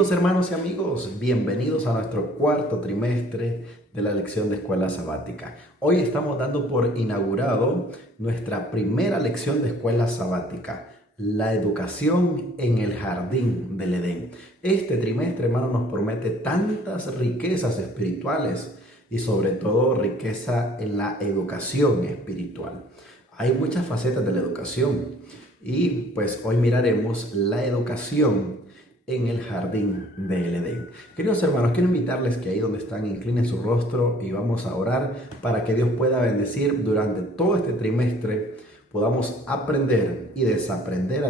Queridos hermanos y amigos, bienvenidos a nuestro cuarto trimestre de la lección de escuela sabática. Hoy estamos dando por inaugurado nuestra primera lección de escuela sabática, la educación en el jardín del Edén. Este trimestre, hermano, nos promete tantas riquezas espirituales y sobre todo riqueza en la educación espiritual. Hay muchas facetas de la educación y pues hoy miraremos la educación en el jardín del Edén. Queridos hermanos, quiero invitarles que ahí donde están inclinen su rostro y vamos a orar para que Dios pueda bendecir durante todo este trimestre, podamos aprender y desaprender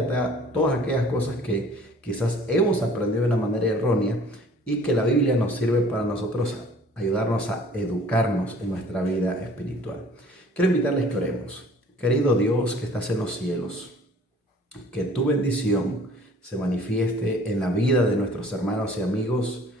todas aquellas cosas que quizás hemos aprendido de una manera errónea y que la Biblia nos sirve para nosotros ayudarnos a educarnos en nuestra vida espiritual. Quiero invitarles que oremos. Querido Dios que estás en los cielos, que tu bendición se manifieste en la vida de nuestros hermanos y amigos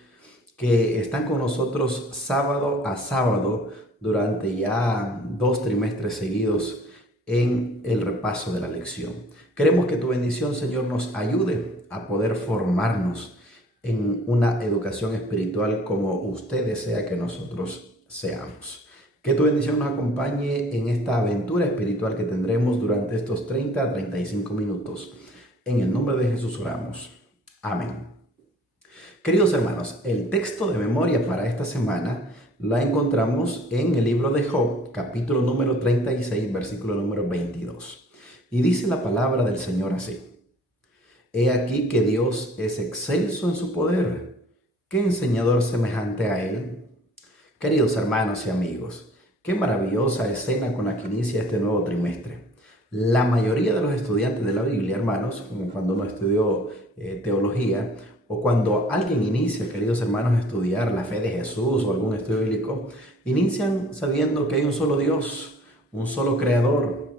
que están con nosotros sábado a sábado durante ya 2 trimestres seguidos en el repaso de la lección. Queremos que tu bendición, Señor, nos ayude a poder formarnos en una educación espiritual como usted desea que nosotros seamos. Que tu bendición nos acompañe en esta aventura espiritual que tendremos durante estos 30 a 35 minutos. En el nombre de Jesús oramos. Amén. Queridos hermanos, el texto de memoria para esta semana la encontramos en el libro de Job, capítulo número 36, versículo número 22. Y dice la palabra del Señor así: He aquí que Dios es excelso en su poder. ¿Qué enseñador semejante a él? Queridos hermanos y amigos, qué maravillosa escena con la que inicia este nuevo trimestre. La mayoría de los estudiantes de la Biblia, hermanos, como cuando uno estudió teología, o cuando alguien inicia, queridos hermanos, a estudiar la fe de Jesús o algún estudio bíblico, inician sabiendo que hay un solo Dios, un solo creador.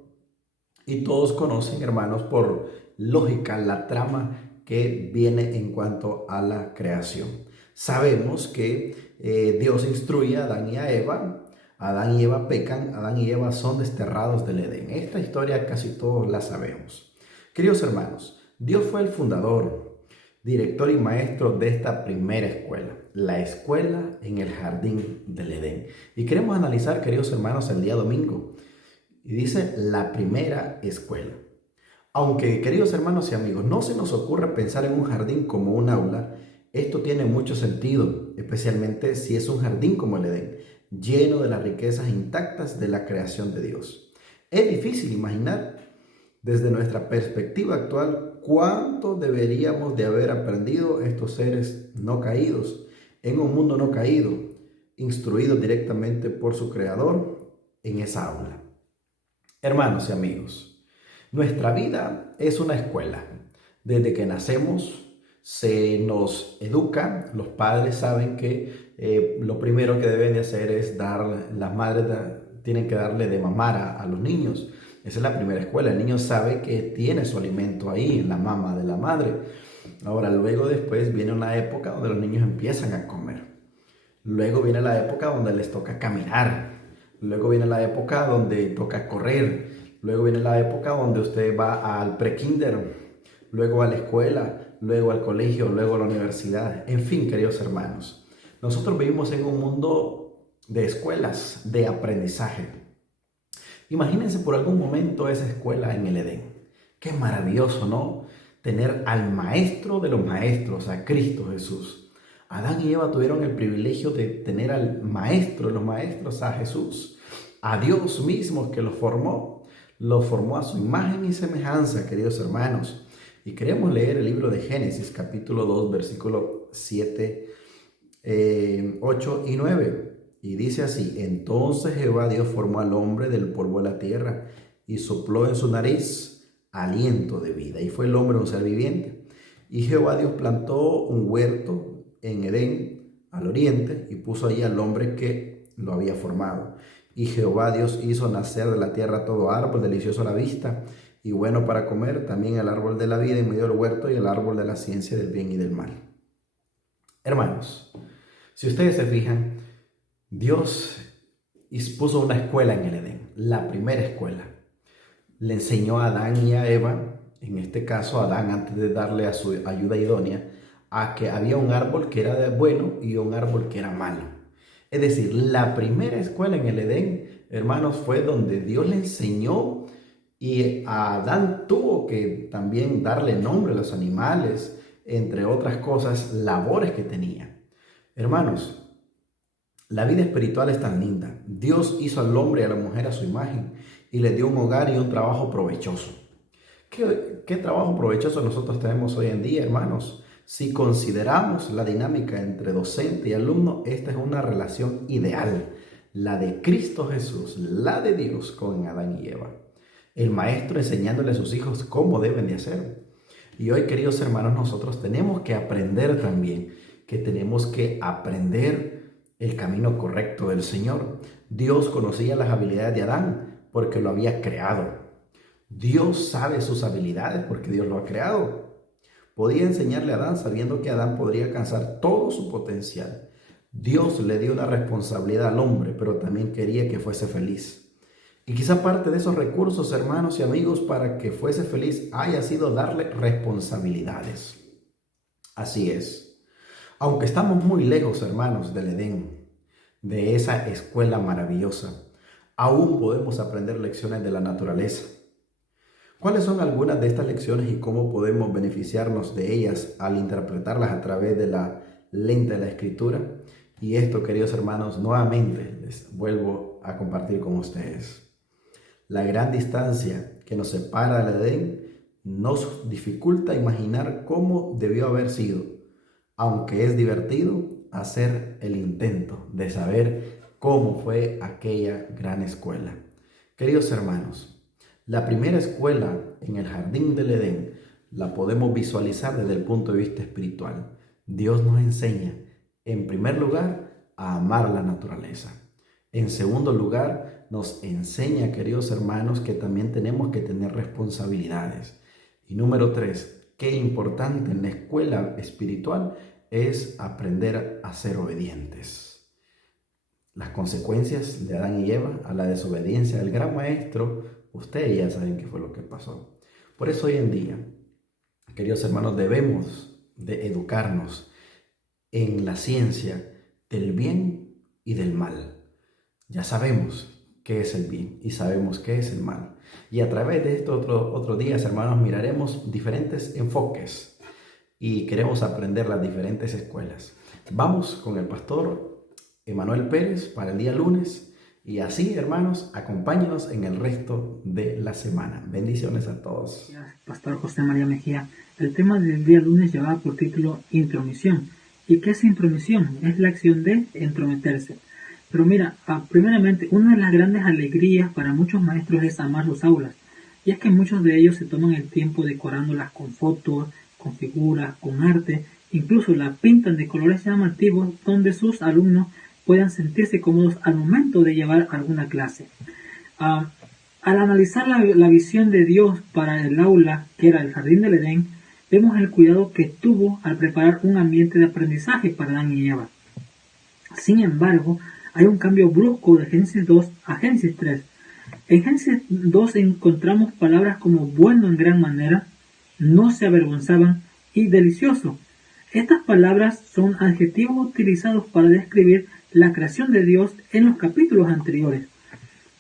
Y todos conocen, hermanos, por lógica, la trama que viene en cuanto a la creación. Sabemos que Dios instruye a Adán y a Eva. Adán y Eva pecan, Adán y Eva son desterrados del Edén. Esta historia casi todos la sabemos. Queridos hermanos, Dios fue el fundador, director y maestro de esta primera escuela, la escuela en el jardín del Edén. Y queremos analizar, queridos hermanos, el día domingo. Y dice la primera escuela. Aunque, queridos hermanos y amigos, no se nos ocurre pensar en un jardín como un aula, esto tiene mucho sentido, especialmente si es un jardín como el Edén, lleno de las riquezas intactas de la creación de Dios. Es difícil imaginar desde nuestra perspectiva actual cuánto deberíamos de haber aprendido estos seres no caídos en un mundo no caído, instruidos directamente por su creador en esa aula. Hermanos y amigos, nuestra vida es una escuela. Desde que nacemos se nos educa. Los padres saben que lo primero que deben de hacer es las madres tienen que darle de mamar a los niños. Esa es la primera escuela. El niño sabe que tiene su alimento ahí, en la mama de la madre. Ahora, luego después viene una época donde los niños empiezan a comer. Luego viene la época donde les toca caminar. Luego viene la época donde toca correr. Luego viene la época donde usted va al prekinder, luego a la escuela, luego al colegio, luego a la universidad. En fin, queridos hermanos, nosotros vivimos en un mundo de escuelas, de aprendizaje. Imagínense por algún momento esa escuela en el Edén. Qué maravilloso, ¿no? Tener al maestro de los maestros, a Cristo Jesús. Adán y Eva tuvieron el privilegio de tener al maestro de los maestros, a Jesús, a Dios mismo que los formó a su imagen y semejanza, queridos hermanos. Y queremos leer el libro de Génesis, capítulo 2, versículos 7, 8 y 9. Y dice así: Entonces Jehová Dios formó al hombre del polvo de la tierra y sopló en su nariz aliento de vida. Y fue el hombre un ser viviente. Y Jehová Dios plantó un huerto en Edén, al oriente, y puso allí al hombre que lo había formado. Y Jehová Dios hizo nacer de la tierra todo árbol delicioso a la vista y bueno para comer, también el árbol de la vida en medio del huerto y el árbol de la ciencia del bien y del mal. Hermanos, si ustedes se fijan, Dios puso una escuela en el Edén, la primera escuela. Le enseñó a Adán y a Eva, en este caso a Adán antes de darle a su ayuda idónea, a que había un árbol que era bueno y un árbol que era malo. Es decir, la primera escuela en el Edén, hermanos, fue donde Dios le enseñó y a Adán tuvo que también darle nombre a los animales, entre otras cosas, labores que tenía. Hermanos, la vida espiritual es tan linda. Dios hizo al hombre y a la mujer a su imagen y le dio un hogar y un trabajo provechoso. ¿Qué trabajo provechoso nosotros tenemos hoy en día, hermanos? Si consideramos la dinámica entre docente y alumno, esta es una relación ideal, la de Cristo Jesús, la de Dios con Adán y Eva. El maestro enseñándole a sus hijos cómo deben de hacer. Y hoy, queridos hermanos, nosotros tenemos que aprender también, que tenemos que aprender el camino correcto del Señor. Dios conocía las habilidades de Adán porque lo había creado. Dios sabe sus habilidades porque Dios lo ha creado. Podía enseñarle a Adán sabiendo que Adán podría alcanzar todo su potencial. Dios le dio una responsabilidad al hombre, pero también quería que fuese feliz. Y quizá parte de esos recursos, hermanos y amigos, para que fuese feliz haya sido darle responsabilidades. Así es. Aunque estamos muy lejos, hermanos, del Edén, de esa escuela maravillosa, aún podemos aprender lecciones de la naturaleza. ¿Cuáles son algunas de estas lecciones y cómo podemos beneficiarnos de ellas al interpretarlas a través de la lente de la Escritura? Y esto, queridos hermanos, nuevamente les vuelvo a compartir con ustedes. La gran distancia que nos separa del Edén nos dificulta imaginar cómo debió haber sido, aunque es divertido hacer el intento de saber cómo fue aquella gran escuela. Queridos hermanos, la primera escuela en el jardín del Edén la podemos visualizar desde el punto de vista espiritual. Dios nos enseña, en primer lugar, a amar la naturaleza. En segundo lugar, nos enseña, queridos hermanos, que también tenemos que tener responsabilidades. Y número 3, qué importante en la escuela espiritual es aprender a ser obedientes. Las consecuencias de Adán y Eva a la desobediencia del gran maestro, ustedes ya saben qué fue lo que pasó. Por eso hoy en día, queridos hermanos, debemos de educarnos en la ciencia del bien y del mal. Ya sabemos qué es el bien y sabemos qué es el mal. Y a través de estos otros días, hermanos, miraremos diferentes enfoques y queremos aprender las diferentes escuelas. Vamos con el pastor Emanuel Pérez para el día lunes y así, hermanos, acompáñenos en el resto de la semana. Bendiciones a todos. Pastor José María Mejía. El tema del día lunes lleva por título Intromisión. ¿Y qué es intromisión? Es la acción de entrometerse. Pero mira, primeramente, una de las grandes alegrías para muchos maestros es amar sus aulas. Y es que muchos de ellos se toman el tiempo decorándolas con fotos, con figuras, con arte, incluso la pintan de colores llamativos donde sus alumnos puedan sentirse cómodos al momento de llevar alguna clase. Al analizar la visión de Dios para el aula, que era el jardín del Edén, vemos el cuidado que tuvo al preparar un ambiente de aprendizaje para Adán y Eva. Sin embargo, hay un cambio brusco de Génesis 2 a Génesis 3. En Génesis 2 encontramos palabras como bueno en gran manera, no se avergonzaban y delicioso. Estas palabras son adjetivos utilizados para describir la creación de Dios en los capítulos anteriores.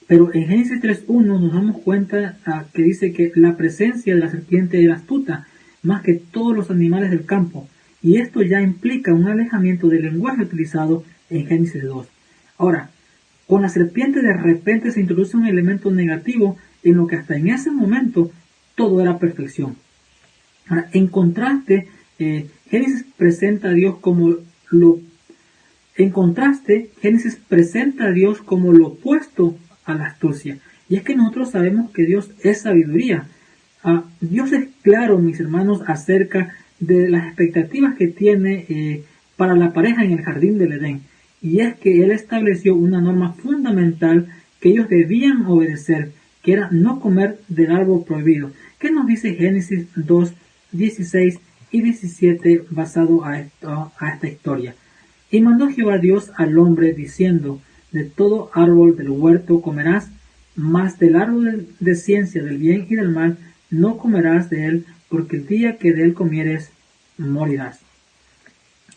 Pero en Génesis 3.1 nos damos cuenta que dice que la presencia de la serpiente era astuta, más que todos los animales del campo. Y esto ya implica un alejamiento del lenguaje utilizado en Génesis 2. Ahora, con la serpiente de repente se introduce un elemento negativo en lo que hasta en ese momento todo era perfección. Ahora, en contraste, Génesis presenta a Dios como lo opuesto a la astucia. Y es que nosotros sabemos que Dios es sabiduría. Dios es claro, mis hermanos, acerca de las expectativas que tiene para la pareja en el jardín del Edén. Y es que Él estableció una norma fundamental que ellos debían obedecer, que era no comer del árbol prohibido. ¿Qué nos dice Génesis 2, 16 y 17 basado a esta historia? Y mandó Jehová Dios al hombre diciendo, de todo árbol del huerto comerás, mas del árbol de ciencia del bien y del mal no comerás de él, porque el día que de él comieres, morirás.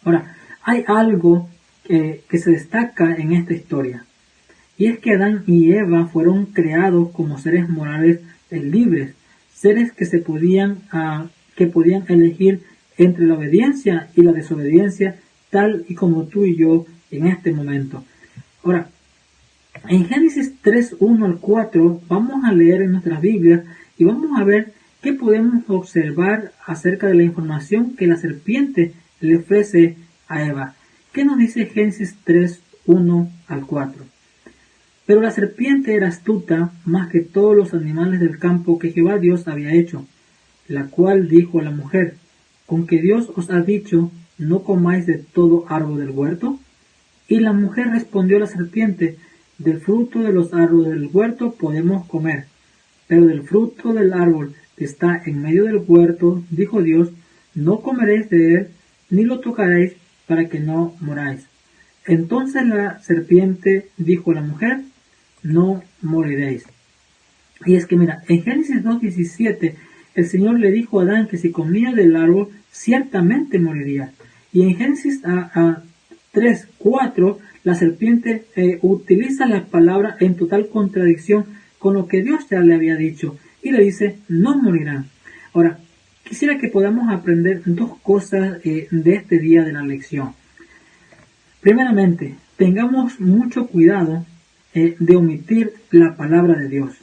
Ahora, hay algo que se destaca en esta historia, y es que Adán y Eva fueron creados como seres morales libres, seres que podían elegir entre la obediencia y la desobediencia, tal y como tú y yo en este momento. Ahora, en Génesis 3, 1 al 4 vamos a leer en nuestras Biblias y vamos a ver qué podemos observar acerca de la información que la serpiente le ofrece a Eva. ¿Qué nos dice Génesis 3, 1 al 4? Pero la serpiente era astuta más que todos los animales del campo que Jehová Dios había hecho, la cual dijo a la mujer: ¿con que Dios os ha dicho, no comáis de todo árbol del huerto? Y la mujer respondió a la serpiente: del fruto de los árboles del huerto podemos comer, pero del fruto del árbol que está en medio del huerto, dijo Dios, no comeréis de él, ni lo tocaréis, para que no moráis. Entonces la serpiente dijo a la mujer: no moriréis. Y es que mira, en Génesis 2:17 el Señor le dijo a Adán que si comía del árbol ciertamente moriría. Y en Génesis 3:4 la serpiente utiliza la palabra en total contradicción con lo que Dios ya le había dicho y le dice: no morirán. Ahora, quisiera que podamos aprender dos cosas de este día de la lección. Primeramente, tengamos mucho cuidado de omitir la palabra de Dios.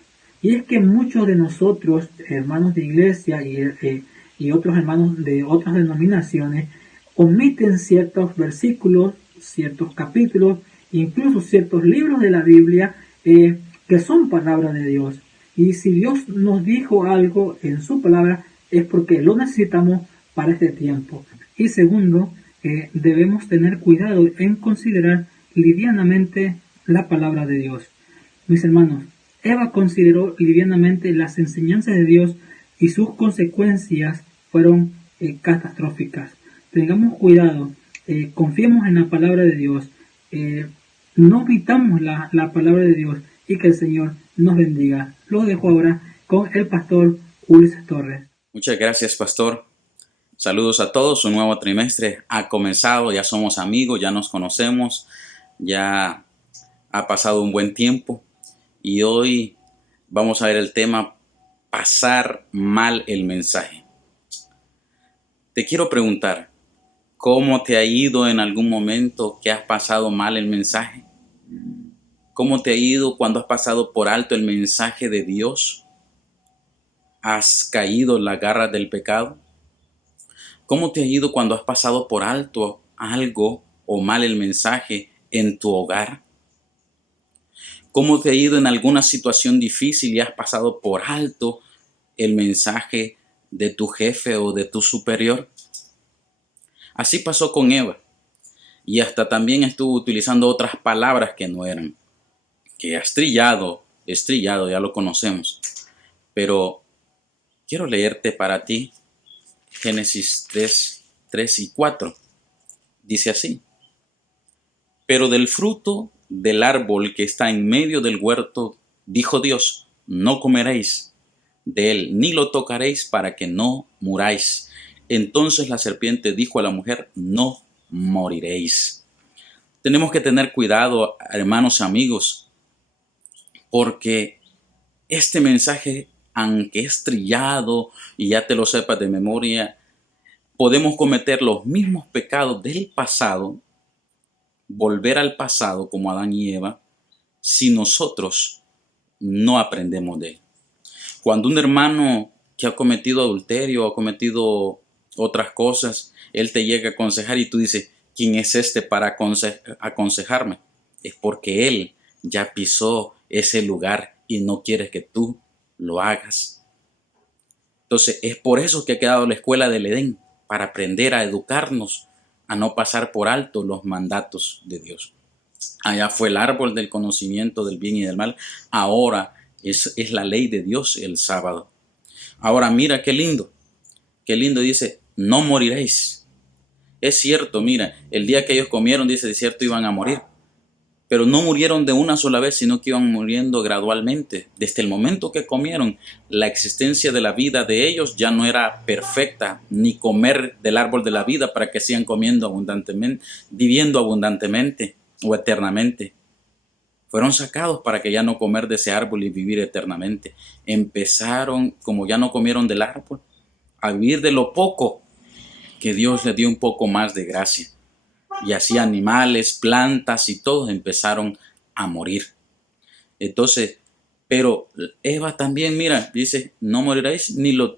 Y es que muchos de nosotros, hermanos de iglesia y otros hermanos de otras denominaciones, omiten ciertos versículos, ciertos capítulos, incluso ciertos libros de la Biblia que son palabra de Dios. Y si Dios nos dijo algo en su palabra, es porque lo necesitamos para este tiempo. Y segundo, debemos tener cuidado en considerar livianamente la palabra de Dios. Mis hermanos, Eva consideró livianamente las enseñanzas de Dios y sus consecuencias fueron catastróficas. Tengamos cuidado, confiemos en la palabra de Dios, no omitamos la palabra de Dios y que el Señor nos bendiga. Lo dejo ahora con el pastor Ulises Torres. Muchas gracias, pastor. Saludos a todos. Un nuevo trimestre ha comenzado, ya somos amigos, ya nos conocemos, ya ha pasado un buen tiempo y hoy vamos a ver el tema: pasar mal el mensaje. Te quiero preguntar, ¿cómo te ha ido en algún momento que has pasado mal el mensaje? ¿Cómo te ha ido cuando has pasado por alto el mensaje de Dios? ¿Has caído en las garras del pecado? ¿Cómo te ha ido cuando has pasado por alto algo o mal el mensaje en tu hogar? ¿Cómo te ha ido en alguna situación difícil y has pasado por alto el mensaje de tu jefe o de tu superior? Así pasó con Eva. Y hasta también estuvo utilizando otras palabras que no eran. Que has trillado, ya lo conocemos. Pero quiero leerte para ti Génesis 3 y 4. Dice así: pero del fruto del árbol que está en medio del huerto, dijo Dios, no comeréis de él, ni lo tocaréis, para que no muráis. Entonces la serpiente dijo a la mujer, no moriréis. Tenemos que tener cuidado, hermanos, amigos, porque este mensaje, aunque es trillado y ya te lo sepas de memoria, podemos cometer los mismos pecados del pasado, volver al pasado como Adán y Eva, si nosotros no aprendemos de él. Cuando un hermano que ha cometido adulterio, ha cometido otras cosas, él te llega a aconsejar y tú dices, ¿quién es este para aconsejarme? Es porque él ya pisó ese lugar y no quiere que tú lo hagas. Entonces es por eso que ha quedado la escuela del Edén, para aprender a educarnos, a no pasar por alto los mandatos de Dios. Allá fue el árbol del conocimiento del bien y del mal. Ahora es la ley de Dios el sábado. Ahora mira qué lindo dice, no moriréis. Es cierto, mira, el día que ellos comieron, dice, de cierto iban a morir. pero no murieron de una sola vez, sino que iban muriendo gradualmente. Desde el momento que comieron, la existencia de la vida de ellos ya no era perfecta, ni comer del árbol de la vida para que sigan comiendo abundantemente, viviendo abundantemente o eternamente. Fueron sacados para que ya no comer de ese árbol y vivir eternamente. Empezaron, como ya no comieron del árbol, a vivir de lo poco que Dios les dio un poco más de gracia. Y así animales, plantas y todos empezaron a morir. Entonces, pero Eva también, mira, dice, no moriréis,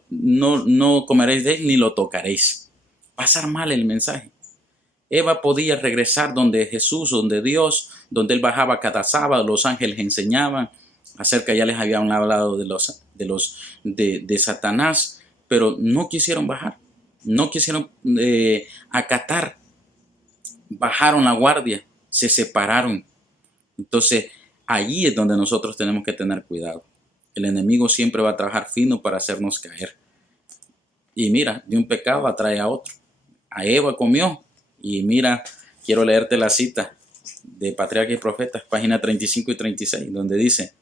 no comeréis de él, ni lo tocaréis. Pasar mal el mensaje. Eva podía regresar donde Jesús, donde Dios, donde él bajaba cada sábado, los ángeles enseñaban acerca, ya les habían hablado de Satanás, pero no quisieron bajar, no quisieron acatar, bajaron la guardia, se separaron. Entonces, allí es donde nosotros tenemos que tener cuidado. El enemigo siempre va a trabajar fino para hacernos caer. Y mira, de un pecado atrae a otro. A Eva comió. Y mira, quiero leerte la cita de Patriarcas y Profetas, página 35 y 36, donde dice: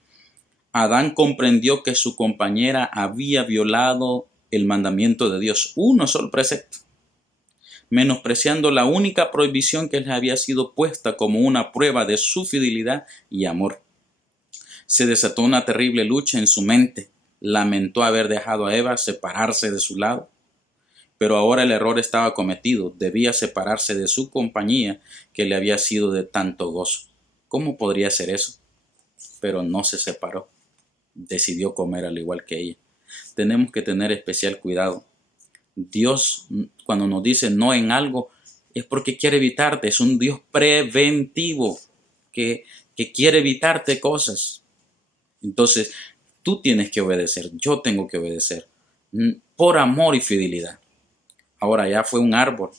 Adán comprendió que su compañera había violado el mandamiento de Dios, uno solo precepto, menospreciando la única prohibición que les había sido puesta como una prueba de su fidelidad y amor. Se desató una terrible lucha en su mente. Lamentó haber dejado a Eva separarse de su lado. Pero ahora el error estaba cometido. Debía separarse de su compañía que le había sido de tanto gozo. ¿Cómo podría ser eso? Pero no se separó. Decidió comer al igual que ella. Tenemos que tener especial cuidado. Dios, cuando nos dice no en algo, es porque quiere evitarte. Es un Dios preventivo que quiere evitarte cosas. Entonces, tú tienes que obedecer. Yo tengo que obedecer. Por amor y fidelidad. Ahora ya fue un árbol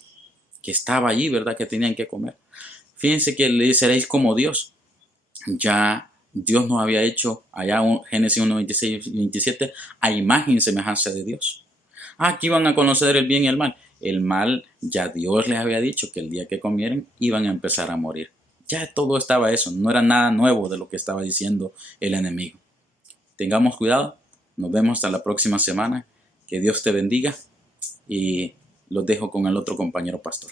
que estaba allí, ¿verdad? Que tenían que comer. Fíjense que le seréis como Dios. Ya Dios nos había hecho, allá Génesis 1, 26 y 27, a imagen y semejanza de Dios. Aquí iban a conocer el bien y el mal. El mal, ya Dios les había dicho que el día que comieran iban a empezar a morir. Ya todo estaba eso, no era nada nuevo de lo que estaba diciendo el enemigo. Tengamos cuidado, nos vemos hasta la próxima semana. Que Dios te bendiga y los dejo con el otro compañero pastor.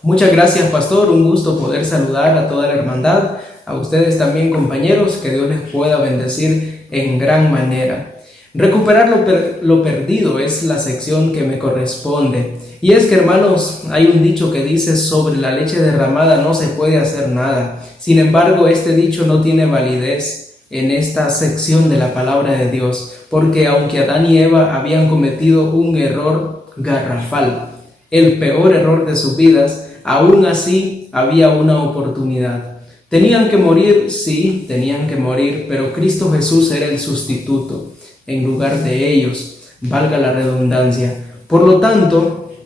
Muchas gracias, pastor. Un gusto poder saludar a toda la hermandad. A ustedes también, compañeros. Que Dios les pueda bendecir en gran manera. Recuperar lo perdido es la sección que me corresponde. Y es que, hermanos, hay un dicho que dice: sobre la leche derramada no se puede hacer nada. Sin embargo, este dicho no tiene validez en esta sección de la palabra de Dios, porque aunque Adán y Eva habían cometido un error garrafal, el peor error de sus vidas, aún así había una oportunidad. Tenían que morir, sí, tenían que morir, pero Cristo Jesús era el sustituto en lugar de ellos, valga la redundancia. Por lo tanto,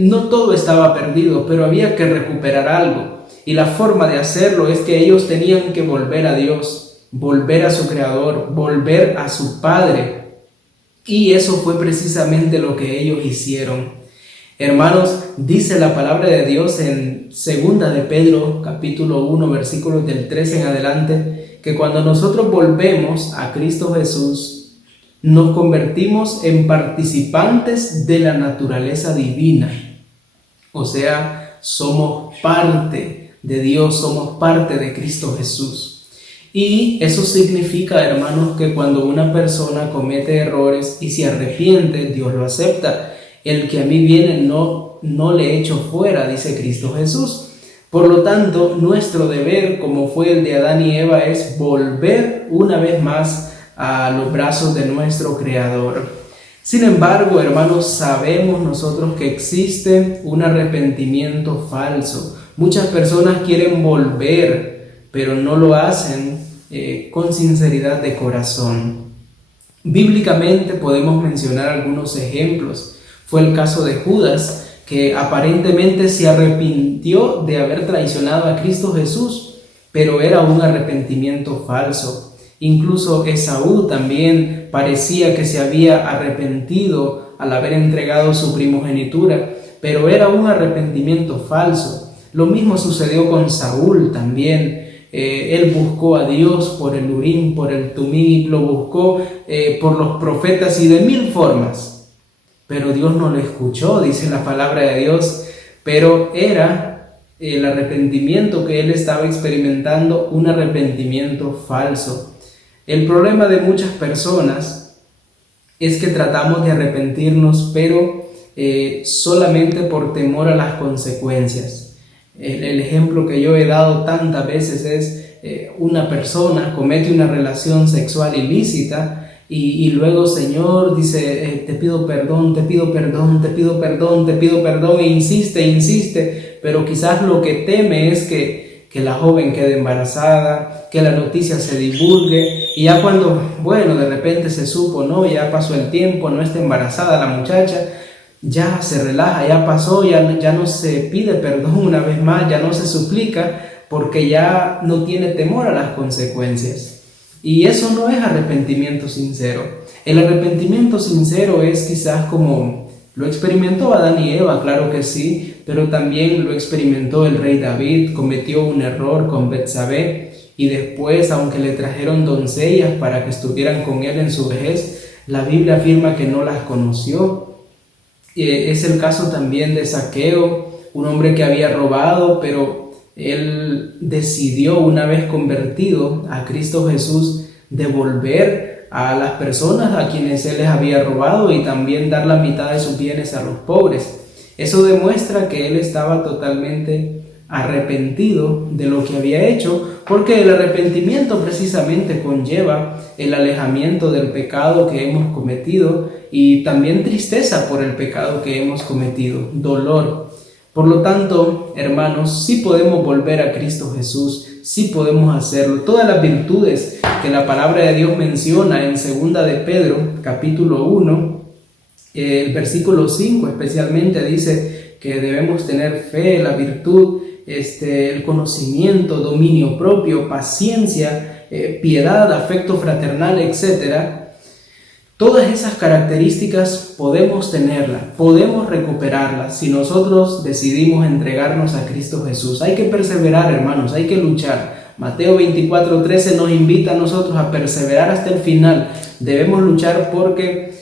no todo estaba perdido, pero había que recuperar algo, y la forma de hacerlo es que ellos tenían que volver a Dios, volver a su Creador, volver a su Padre. Y eso fue precisamente lo que ellos hicieron. Hermanos, dice la palabra de Dios en 2 de Pedro, capítulo 1, versículos del 13 en adelante, que cuando nosotros volvemos a Cristo Jesús, nos convertimos en participantes de la naturaleza divina. O sea, somos parte de Dios, somos parte de Cristo Jesús. Y eso significa, hermanos, que cuando una persona comete errores y se arrepiente, Dios lo acepta. El que a mí viene no le echo fuera, dice Cristo Jesús. Por lo tanto, nuestro deber, como fue el de Adán y Eva, es volver una vez más a los brazos de nuestro Creador. Sin embargo, hermanos, sabemos nosotros que existe un arrepentimiento falso. Muchas personas quieren volver, pero no lo hacen con sinceridad de corazón. Bíblicamente podemos mencionar algunos ejemplos. Fue el caso de Judas, que aparentemente se arrepintió de haber traicionado a Cristo Jesús, pero era un arrepentimiento falso. Incluso Esaú también parecía que se había arrepentido al haber entregado su primogenitura, pero era un arrepentimiento falso. Lo mismo sucedió con Saúl también. Él buscó a Dios por el Urim, por el Tumim, lo buscó por los profetas y de mil formas. Pero Dios no lo escuchó, dice la palabra de Dios. Pero era el arrepentimiento que él estaba experimentando, un arrepentimiento falso. El problema de muchas personas es que tratamos de arrepentirnos, pero solamente por temor a las consecuencias. El ejemplo que yo he dado tantas veces es una persona comete una relación sexual ilícita y luego, Señor, dice, te pido perdón, te pido perdón, te pido perdón, te pido perdón, e insiste, pero quizás lo que teme es que la joven quede embarazada, que la noticia se divulgue, y ya cuando, bueno, de repente se supo, no, ya pasó el tiempo, no está embarazada la muchacha, ya se relaja, ya pasó, ya no se pide perdón una vez más, ya no se suplica, porque ya no tiene temor a las consecuencias. Y eso no es arrepentimiento sincero. El arrepentimiento sincero es quizás como lo experimentó Adán y Eva, claro que sí, pero también lo experimentó el rey David. Cometió un error con Betsabé y después, aunque le trajeron doncellas para que estuvieran con él en su vejez, la Biblia afirma que no las conoció. Es el caso también de Zaqueo, un hombre que había robado, pero él decidió, una vez convertido a Cristo Jesús, devolver a las personas a quienes él les había robado y también dar la mitad de sus bienes a los pobres. Eso demuestra que él estaba totalmente arrepentido de lo que había hecho, porque el arrepentimiento precisamente conlleva el alejamiento del pecado que hemos cometido y también tristeza por el pecado que hemos cometido, dolor. Por lo tanto, hermanos, sí podemos volver a Cristo Jesús, sí podemos hacerlo. Todas las virtudes que la palabra de Dios menciona en 2 de Pedro, capítulo 1, el versículo 5 especialmente dice que debemos tener fe, la virtud, el conocimiento, dominio propio, paciencia, piedad, afecto fraternal, etc. Todas esas características podemos tenerlas, podemos recuperarlas si nosotros decidimos entregarnos a Cristo Jesús. Hay que perseverar, hermanos, hay que luchar. Mateo 24:13 nos invita a nosotros a perseverar hasta el final. Debemos luchar porque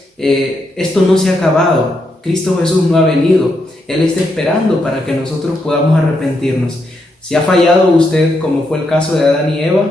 esto no se ha acabado. Cristo Jesús no ha venido. Él está esperando para que nosotros podamos arrepentirnos. Si ha fallado usted, como fue el caso de Adán y Eva,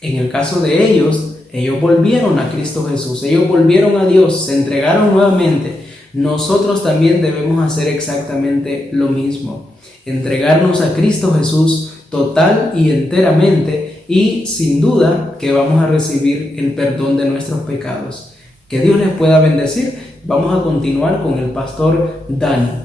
en el caso de ellos volvieron a Cristo Jesús, ellos volvieron a Dios, se entregaron nuevamente. Nosotros también debemos hacer exactamente lo mismo, entregarnos a Cristo Jesús total y enteramente, y sin duda que vamos a recibir el perdón de nuestros pecados. Que Dios les pueda bendecir. Vamos a continuar con el pastor Dani.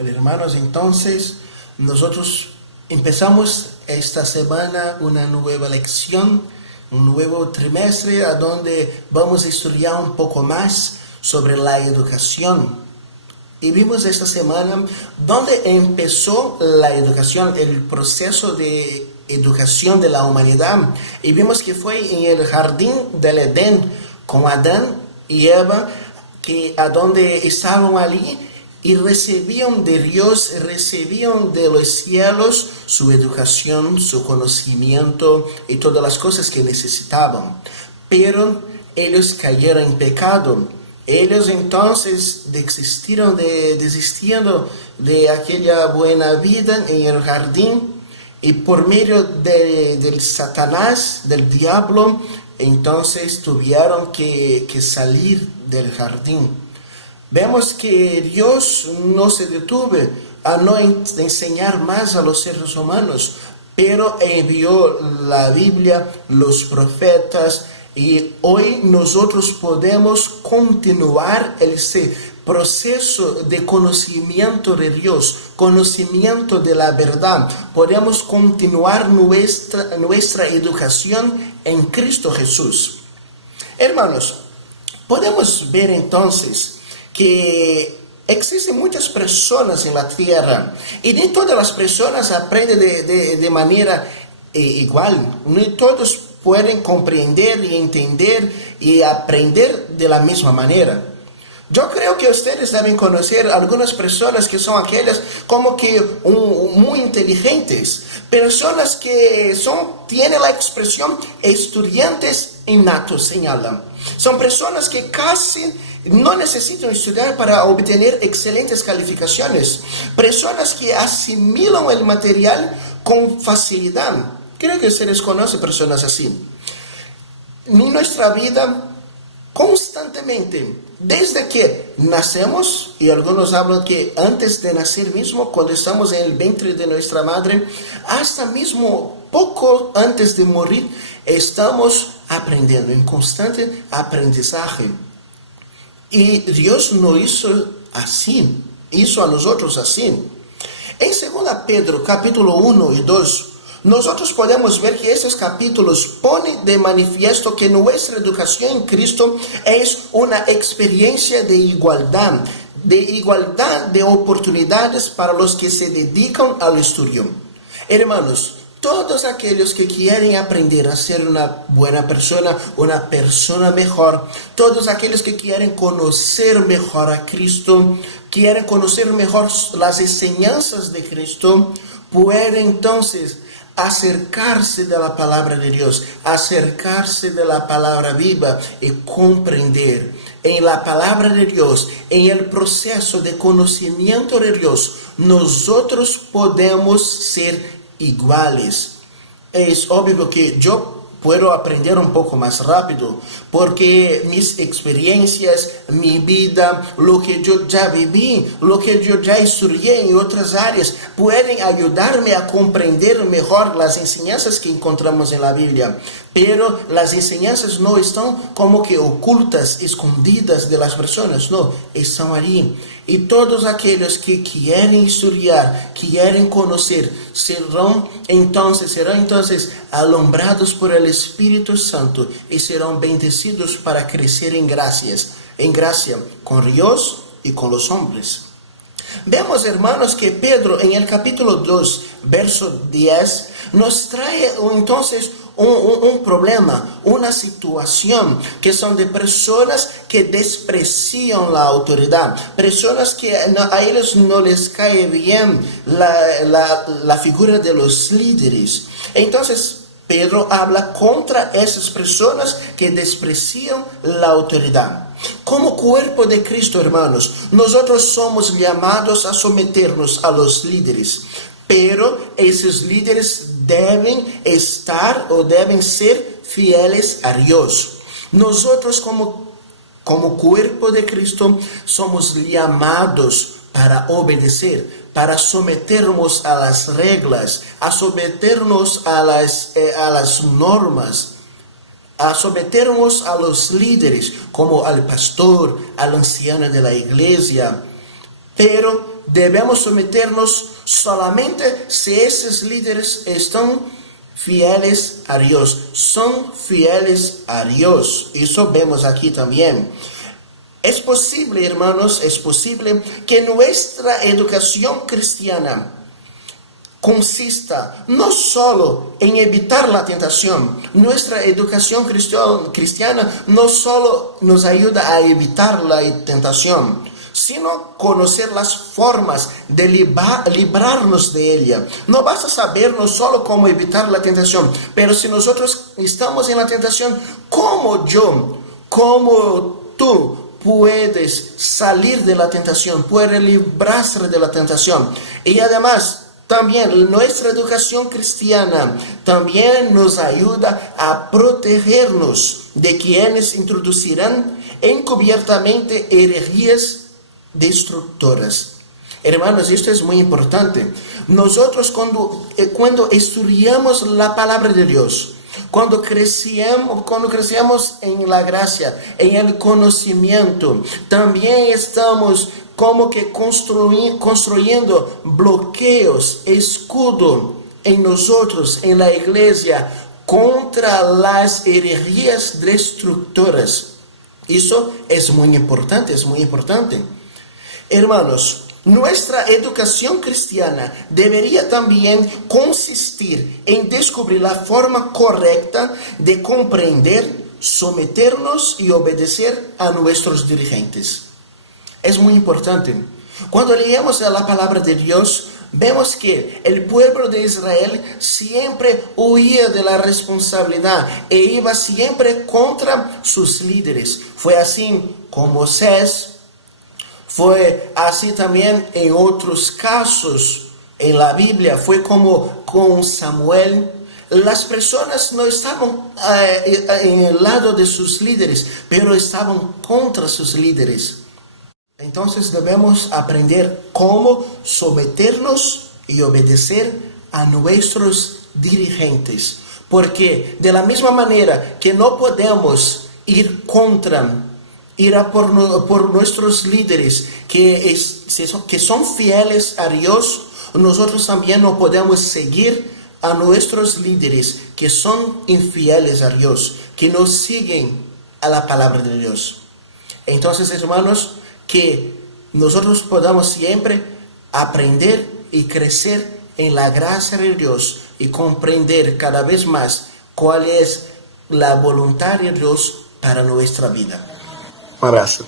Hermanos, entonces nosotros empezamos esta semana una nueva lección, un nuevo trimestre a donde vamos a estudiar un poco más sobre la educación. Y vimos esta semana donde empezó la educación, el proceso de educación de la humanidad. Y vimos que fue en el jardín del Edén con Adán y Eva, a donde estaban allí y recibían de Dios, recibían de los cielos su educación, su conocimiento y todas las cosas que necesitaban. Pero ellos cayeron en pecado. Ellos entonces desistieron de aquella buena vida en el jardín, y por medio del Satanás, del diablo, entonces tuvieron que salir del jardín. Vemos que Dios no se detuvo a no enseñar más a los seres humanos, pero envió la Biblia, los profetas, y hoy nosotros podemos continuar ese proceso de conocimiento de Dios, conocimiento de la verdad. Podemos continuar nuestra educación en Cristo Jesús. Hermanos, podemos ver entonces que existen muchas personas en la tierra y no todas las personas aprenden de manera igual. No todos pueden comprender y entender y aprender de la misma manera. Yo creo que ustedes deben conocer algunas personas que son aquellas como que muy inteligentes, personas que tienen la expresión estudiantes innatos, señalan. Son personas que casi no necesitan estudiar para obtener excelentes calificaciones, personas que asimilan el material con facilidad. Creo que ustedes conocen personas así. En nuestra vida, constantemente, desde que nacemos, y algunos hablan que antes de nacer mismo, cuando estamos en el vientre de nuestra madre, hasta mismo poco antes de morir, estamos aprendiendo, en constante aprendizaje. Y Dios no hizo así, hizo a nosotros así. En 2 Pedro, capítulo 1 y 2, nosotros podemos ver que estos capítulos ponen de manifiesto que nuestra educación en Cristo es una experiencia de igualdad de oportunidades para los que se dedican al estudio. Hermanos, todos aquellos que quieren aprender a ser una buena persona, una persona mejor, todos aquellos que quieren conocer mejor a Cristo, quieren conocer mejor las enseñanzas de Cristo, pueden entonces acercarse de la palabra de Dios, acercarse de la palabra viva y comprender en la palabra de Dios, en el proceso de conocimiento de Dios, nosotros podemos ser iguales. Es obvio que yo puedo aprender un poco más rápido porque mis experiencias, mi vida, lo que yo ya viví, lo que yo ya estudié en otras áreas pueden ayudarme a comprender mejor las enseñanzas que encontramos en la Biblia. Pero las enseñanzas no están como que ocultas, escondidas de las personas, no, están allí. Y todos aquellos que quieren estudiar, quieren conocer, serán entonces alumbrados por el Espíritu Santo y serán bendecidos para crecer en gracia con Dios y con los hombres. Vemos, hermanos, que Pedro en el capítulo 2, verso 10, nos trae entonces un problema, una situación que son de personas que desprecian la autoridad, personas que a ellos no les cae bien la figura de los líderes. Entonces, Pedro habla contra esas personas que desprecian la autoridad. Como cuerpo de Cristo, hermanos, nosotros somos llamados a someternos a los líderes, pero esos líderes deben estar o deben ser fieles a Dios. Nosotros como cuerpo de Cristo somos llamados para obedecer, para someternos a las reglas, a someternos a las normas, a someternos a los líderes, como al pastor, al anciano de la iglesia. Pero debemos someternos solamente si esos líderes están fieles a Dios, son fieles a Dios. Eso vemos aquí también. Es posible, hermanos, es posible que nuestra educación cristiana consista no solo en evitar la tentación. Nuestra educación cristiana no solo nos ayuda a evitar la tentación, sino conocer las formas de librarnos de ella. No basta saber no solo cómo evitar la tentación, pero si nosotros estamos en la tentación, ¿cómo tú puedes salir de la tentación, puedes librarse de la tentación? Y además, también nuestra educación cristiana también nos ayuda a protegernos de quienes introducirán encubiertamente herejías destructoras. Hermanos, esto es muy importante. Nosotros cuando estudiamos la palabra de Dios, cuando crecemos en la gracia, en el conocimiento, también estamos como que construyendo bloqueos, escudo en nosotros, en la iglesia, contra las herejías destructoras. Eso es muy importante, es muy importante. Hermanos, nuestra educación cristiana debería también consistir en descubrir la forma correcta de comprender, someternos y obedecer a nuestros dirigentes. es muy importante. Cuando leemos la palabra de Dios, vemos que el pueblo de Israel siempre huía de la responsabilidad e iba siempre contra sus líderes. Fue así con Moisés, fue así también en otros casos en la Biblia, fue como con Samuel. Las personas no estaban en el lado de sus líderes, pero estaban contra sus líderes. Entonces debemos aprender cómo someternos y obedecer a nuestros dirigentes. Porque de la misma manera que no podemos ir a por nuestros líderes que son fieles a Dios, nosotros también no podemos seguir a nuestros líderes que son infieles a Dios, que no siguen a la palabra de Dios. Entonces, hermanos, que nosotros podamos siempre aprender y crecer en la gracia de Dios y comprender cada vez más cuál es la voluntad de Dios para nuestra vida. Un abrazo.